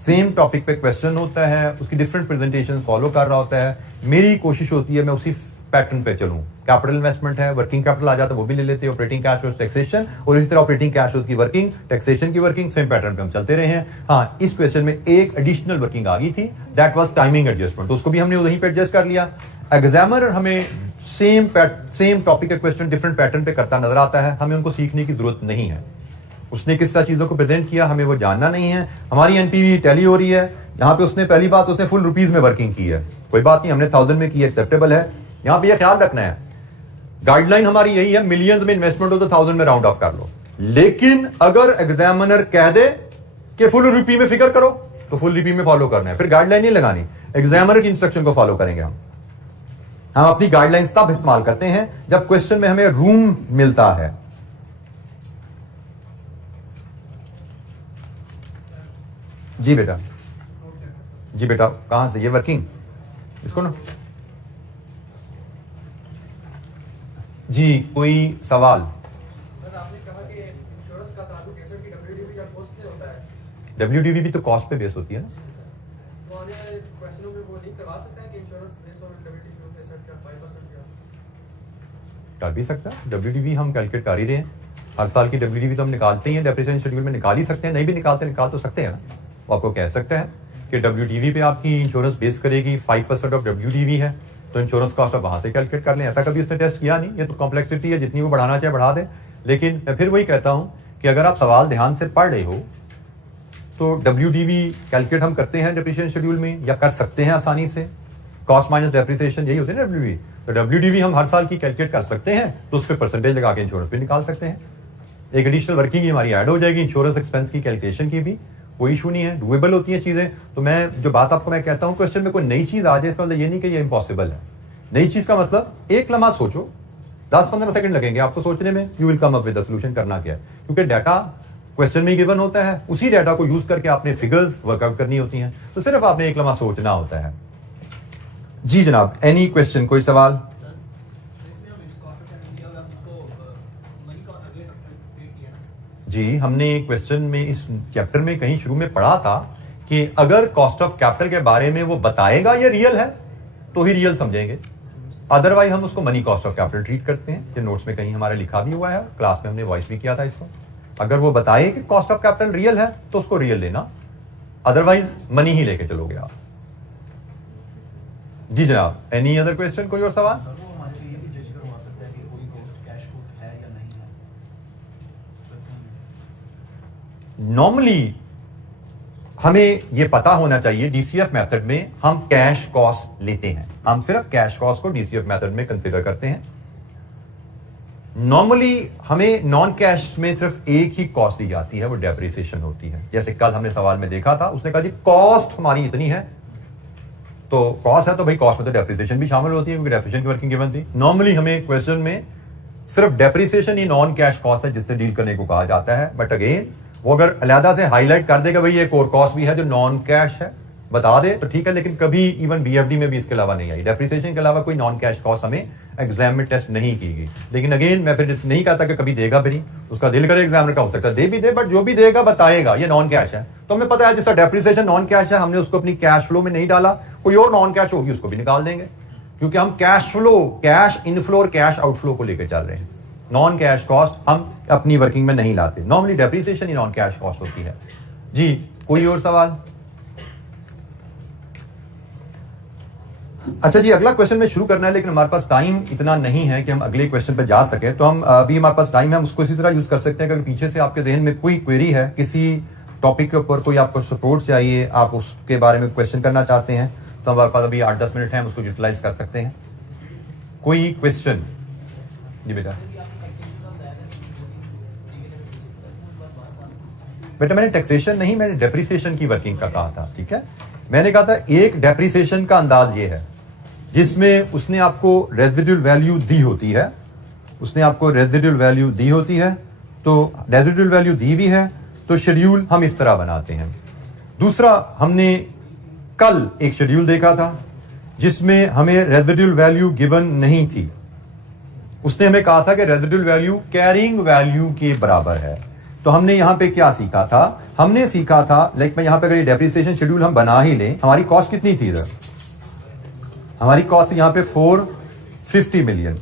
सेम टॉपिक पे क्वेश्चन होता है, उसकी डिफरेंट प्रेजेंटेशन फॉलो कर रहा होता है। मेरी कोशिश होती है मैं उसी पैटर्न पे चलूं। कैपिटल इन्वेस्टमेंट है, वर्किंग कैपिटल आ जाता है वो भी ले लेते हैं, ऑपरेटिंग कैश फ्लो टैक्सेशन, और इसी तरह ऑपरेटिंग कैश फ्लो की वर्किंग, टैक्सेशन की वर्किंग, सेम पैटर्न पे हम चलते रहे हैं। हाँ, इस क्वेश्चन में एक एडिशनल वर्किंग आ गई थी, दैट वाज टाइमिंग एडजस्टमेंट, तो उसको भी हमने वहीं पे एडजस्ट कर लिया। एग्जामिनर हमें सेम टॉपिक का क्वेश्चन डिफरेंट पैटर्न पे करता नजर आता है, हमें उनको सीखने की जरूरत नहीं है। उसने किस तरह चीजों को प्रेजेंट किया हमें वो जानना नहीं है। हमारी एनपीवी टैली हो रही है, यहाँ पे उसने पहली बात उसने फुल रुपीज में वर्किंग की है, कोई बात नहीं, हमने 1000 में की, एक्सेप्टेबल है। यहाँ पे ये ख्याल रखना है, गाइडलाइन हमारी यही है, मिलियंस में इन्वेस्टमेंट हो तो 1000 में राउंड ऑफ कर लो। लेकिन अगर एग्जामिनर कह दे कि फुल रुपी में फिगर करो तो फुल रुपी में फॉलो करना है, फिर गाइडलाइन नहीं लगानी, एग्जामिनर की इंस्ट्रक्शन को फॉलो करेंगे हम अपनी गाइडलाइंस तब इस्तेमाल करते हैं जब क्वेश्चन में हमें रूम मिलता है। जी बेटा, जी बेटा, कहां से ये वर्किंग, इसको ना जी कोई सवाल? सर आपने कहा कि इंश्योरेंस का ताल्लुक एसेट की डब्ल्यूडीवी या कॉस्ट से होता है। डब्ल्यूडीवी भी तो कॉस्ट पे बेस होती है ना। तो आने वाले क्वेश्चनों में वो लिंक करवा सकते हैं कि insurance based on WDV of asset का 5% का कर भी सकता है। डब्ल्यूडीवी हम कैलकुलेट कर ही रहे हैं, हर साल की डब्ल्यूडीवी तो हम निकालते ही हैं, डेप्रिसिएशन शेड्यूल में निकाल ही सकते हैं, नहीं भी निकाल तो सकते हैं ना। वो आपको कह सकता है कि डब्ल्यूडीवी पे आपकी इंश्योरेंस बेस करेगी, 5% ऑफ डब्ल्यूडीवी है तो इंश्योरेंस कॉस्ट आप वहां से कैलकुलेट कर लें। ऐसा कभी उसने टेस्ट किया नहीं, ये तो कॉम्प्लेक्सिटी है, जितनी वो बढ़ाना चाहे बढ़ा दे। लेकिन मैं फिर वही कहता हूं कि अगर आप सवाल ध्यान से पढ़ रहे हो तो डब्ल्यूडीवी कैलकुलेट हम करते हैं डेप्रिसिएशन शेड्यूल में, या कर सकते हैं आसानी से। कॉस्ट माइनस डेप्रिसिएशन यही होती है ना डब्ल्यूडीवी। तो डब्ल्यूडीवी हम हर साल की कैलकुलेट कर सकते हैं, तो उस पर परसेंटेज लगा के इंश्योरेंस भी निकाल सकते हैं। एक एडिशनल वर्किंग हमारी ऐड हो जाएगी इंश्योरेंस एक्सपेंस की कैलकुलेशन की भी, कोई इशू नहीं है, डुएबल होती है चीजें। तो मैं जो बात आपको मैं कहता हूं, क्वेश्चन में कोई नई चीज आ जाए इसका मतलब ये नहीं कि ये इम्पॉसिबल है। नई चीज का मतलब एक लम्हा सोचो, 10-15 सेकंड लगेंगे आपको सोचने में, you will come up with the solution. करना क्या है, क्योंकि डाटा क्वेश्चन में गिवन होता है, उसी डाटा को यूज करके आपने फिगर्स वर्कआउट करनी होती हैं, तो सिर्फ आपने एक लम्हा सोचना होता है। जी जनाब, एनी क्वेश्चन, कोई सवाल? जी हमने क्वेश्चन में इस चैप्टर में कहीं शुरू में पढ़ा था कि अगर कॉस्ट ऑफ कैपिटल के बारे में वो बताएगा ये रियल है तो ही रियल समझेंगे, अदरवाइज हम उसको money cost of capital treat करते हैं। ये नोट्स में कहीं हमारे लिखा भी हुआ है, क्लास में हमने वॉइस भी किया था इसको। अगर वो बताए कि कॉस्ट ऑफ कैपिटल रियल है तो उसको रियल लेना, अदरवाइज मनी ही लेके चलोगे आप। जी जनाब, एनी अदर क्वेश्चन, कोई और सवाल? नॉर्मली हमें यह पता होना चाहिए डीसीएफ मेथड में हम कैश कॉस्ट लेते हैं, हम सिर्फ कैश कॉस्ट को डीसीएफ मेथड में कंसीडर करते हैं। नॉर्मली हमें नॉन कैश में सिर्फ एक ही कॉस्ट दी जाती है, वो डेप्रिसिएशन होती है। जैसे कल हमने सवाल में देखा था, उसने कहा जी कॉस्ट हमारी इतनी है, तो कॉस्ट है तो भाई कॉस्ट में तो डेप्रिसिएशन भी शामिल होती है क्योंकि डेप्रिसिएशन की वर्किंग गिवन थी। नॉर्मली हमें क्वेश्चन में सिर्फ डेप्रिसिएशन ही नॉन कैश कॉस्ट है जिससे डील करने को कहा जाता है। बट अगेन वो अगर अलहदा से हाईलाइट कर देगा भाई ये कोर कॉस्ट भी है जो नॉन कैश है, बता दे तो ठीक है, लेकिन कभी इवन बीएफडी में भी इसके अलावा नहीं आई। डेप्रिसिएशन के अलावा कोई नॉन कैश कॉस्ट हमें एग्जाम में टेस्ट नहीं की गई। लेकिन अगेन मैं फिर नहीं कहता कि कभी देगा भी नहीं, उसका दिल करे एग्जामिनर का हो सकता है दे भी दे, बट जो भी देगा बताएगा ये नॉन कैश है। तो हमें पता है जिसका डेप्रिसिएशन नॉन कैश है, हमने उसको अपनी कैश फ्लो में नहीं डाला, कोई और नॉन कैश होगी उसको भी निकाल देंगे, क्योंकि हम कैश फ्लो, कैश इनफ्लो और कैश आउटफ्लो को लेकर चल रहे हैं। नॉन कैश कॉस्ट हम अपनी वर्किंग में नहीं लाते, नॉर्मली डेप्रिसिएशन ही नॉन कैश कॉस्ट होती है। जी कोई और सवाल? अच्छा जी, अगला क्वेश्चन में शुरू करना है, लेकिन हमारे पास टाइम इतना नहीं है कि हम अगले क्वेश्चन पर जा सके, तो हम अभी हमारे पास टाइम है, हम उसको इसी तरह यूज कर सकते हैं। अगर पीछे से आपके जहन में कोई क्वेरी है किसी टॉपिक के ऊपर, कोई आपको सपोर्ट चाहिए, आप उसके बारे में क्वेश्चन करना चाहते हैं, तो हमारे पास अभी 8-10 मिनट है, हम उसको यूटिलाइज कर सकते हैं। कोई क्वेश्चन? जी बेटा मैंने टैक्सेशन नहीं, मैंने डेप्रिसिएशन की वर्किंग का कहा था, ठीक है। मैंने कहा था एक डेप्रिसिएशन का अंदाज ये है जिसमें उसने आपको रेजिडुअल वैल्यू दी होती है, उसने आपको रेजिडुअल वैल्यू दी होती है, तो रेजिडुअल वैल्यू दी हुई है तो शेड्यूल हम इस तरह बनाते हैं। दूसरा, हमने कल एक शेड्यूल देखा था जिसमें हमें रेजिडुअल वैल्यू गिवन नहीं थी, उसने हमें कहा था कि रेजिडुअल वैल्यू कैरिंग वैल्यू के बराबर है। तो हमने यहां पे क्या सीखा था? हमने सीखा था, लाइक मैं यहां पे अगर ये डेप्रिसिएशन शेड्यूल हम बना ही लें, हमारी कॉस्ट कितनी थी इधर? हमारी कॉस्ट यहां पे 450 मिलियन,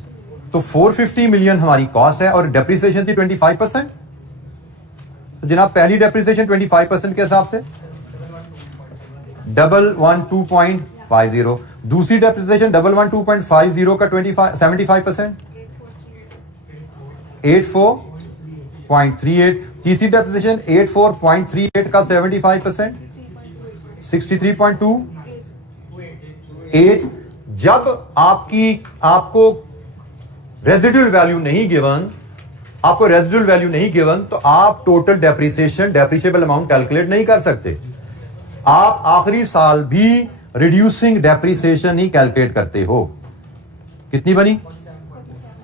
तो 450 मिलियन हमारी कॉस्ट है और डेप्रिसिएशन थी 25%। तो जनाब पहली डेप्रिसिएशन 25% के हिसाब से 112.50, दूसरी डेप्रिसिएशन 112.50 का 75%, 84.38, तीसरी डेप्रिसिएशन 84.38 का 75%, 63.28। जब आपको रेजिडुअल वैल्यू नहीं गिवन, तो आप total depreciation, depreciable amount calculate नहीं कर सकते। आप आखिरी साल भी रिड्यूसिंग डेप्रिसिएशन ही कैलकुलेट करते हो। कितनी बनी?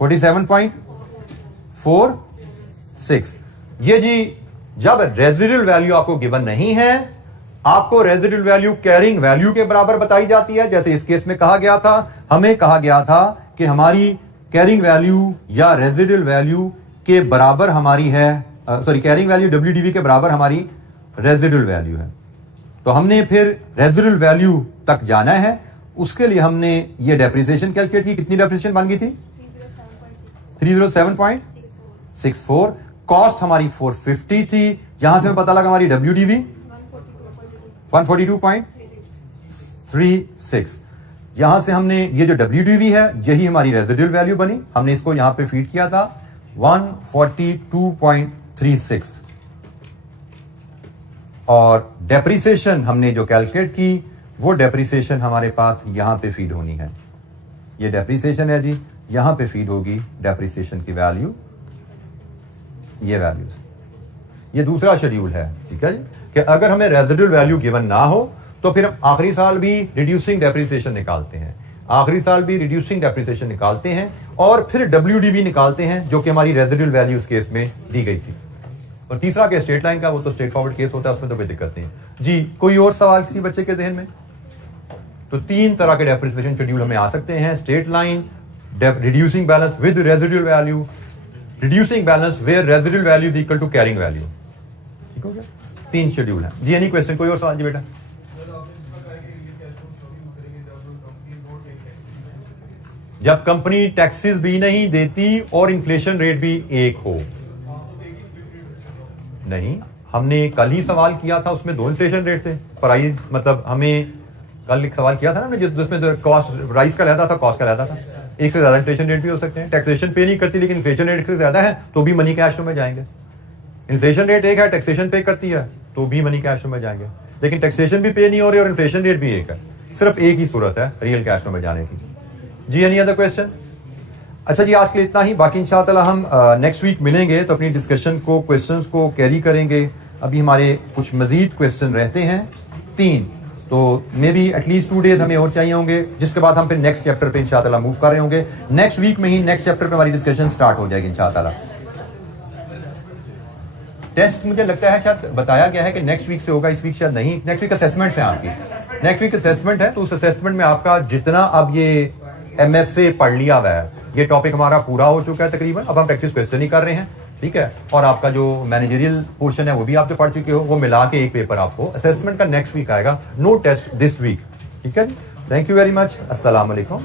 47.46। ये जी जब रेजिडुअल वैल्यू आपको गिवन नहीं है, आपको रेजिडुअल वैल्यू कैरिंग वैल्यू के बराबर बताई जाती है। जैसे इस केस में कहा गया था, हमें कहा गया था कि हमारी कैरिंग वैल्यू या रेजिडुअल वैल्यू के बराबर हमारी है, सॉरी कैरिंग वैल्यू WDV के बराबर हमारी रेजिडुअल वैल्यू है। तो हमने फिर रेजिडुअल वैल्यू तक जाना है, उसके लिए हमने ये डेप्रिसिएशन कैलकुलेट की। कितनी डेप्रिसिएशन बन गई थी? 307.64। कॉस्ट हमारी 450 थी, यहां से हमें पता लगा हमारी WDV 142.36। यहां से हमने ये जो WDV है यही हमारी रेजिडुअल वैल्यू बनी, हमने इसको यहां पे फीड किया था 142.36। और डेप्रिसिएशन हमने जो कैलकुलेट की वो डेप्रिसिएशन हमारे पास यहां पे फीड होनी है। ये डेप्रिसिएशन है जी, यहां पे फीड होगी डेप्रिसिएशन की वैल्यू, ये वैल्यूज। ये दूसरा शेड्यूल है, ठीक है जी, कि अगर हमें रेजिडुअल वैल्यू गिवन ना हो तो फिर हम आखिरी साल भी रिड्यूसिंग डेप्रिसिएशन निकालते हैं, आखिरी साल भी रिड्यूसिंग डेप्रिसिएशन निकालते हैं और फिर WDV निकालते हैं जो कि हमारी रेजिडुअल वैल्यू इस केस में दी गई थी। और तीसरा केस स्ट्रेट लाइन का, वो तो स्ट्रेट फॉरवर्ड केस होता है, उसमें तो कोई दिक्कत नहीं जी। कोई और सवाल किसी बच्चे के ज़हन में? तो 3 तरह के डेप्रिसिएशन शेड्यूल हमें आ सकते हैं, straight line, reducing balance with residual value, reducing balance where residual value is equal to carrying value. ठीक हो गया? 3 शेड्यूल है जी। Any question? कोई और सवाल जी बेटा? जब कंपनी टैक्सेस भी नहीं देती और इन्फ्लेशन रेट भी एक हो। नहीं, हमने कल ही सवाल किया था, उसमें 2 इन्फ्लेशन रेट थे। प्राइस मतलब हमें कल एक सवाल किया था ना जिसमें कॉस्ट राइस का लहदा था, कॉस्ट का लहदा था। एक से ज्यादा इन्फ्लेशन रेट भी हो सकते हैं। टैक्सेशन पे नहीं करती लेकिन इन्फ्लेशन रेट से ज्यादा है तो भी मनी कैश में जाएंगे। इन्फ्लेशन रेट एक है, टैक्सेशन पे करती है तो भी मनी कैश में जाएंगे। लेकिन टैक्सेशन भी पे नहीं हो रही और इन्फ्लेशन रेट भी एक है, सिर्फ एक ही सूरत है रियल कैश में जाने की जी। Any other question? अच्छा जी, आज के लिए इतना ही। बाकी इंशाअल्लाह हम नेक्स्ट वीक मिलेंगे तो अपनी डिस्कशन को, क्वेश्चंस को कैरी करेंगे। अभी हमारे कुछ मजीद क्वेश्चन रहते हैं 3, तो मे बी एटलीस्ट 2 डेज हमें और चाहिए होंगे, जिसके बाद हम फिर नेक्स्ट चैप्टर पे इंशाअल्लाह मूव कर रहे होंगे। नेक्स्ट वीक में ही नेक्स्ट चैप्टर पे हमारी डिस्कशन स्टार्ट हो जाएगी इंशाअल्लाह। टेस्ट मुझे लगता है शायद बताया गया है कि नेक्स्ट वीक से होगा, इस वीक शायद नहीं। नेक्स्ट वीक असेसमेंट है आपकी, नेक्स्ट वीक असेसमेंट है, तो उस असेसमेंट में आपका जितना अब ये MFA पढ़ लिया हुआ है, ये टॉपिक हमारा पूरा हो चुका है तकरीबन। अब हम प्रैक्टिस क्वेश्चन ही कर रहे हैं, ठीक है। और आपका जो मैनेजरियल पोर्शन है वो भी आप जो पढ़ चुके हो, वो मिला के एक पेपर आपको असेसमेंट का नेक्स्ट वीक आएगा। नो टेस्ट दिस वीक, ठीक है। Thank you very much. अस्सलाम वालेकुम।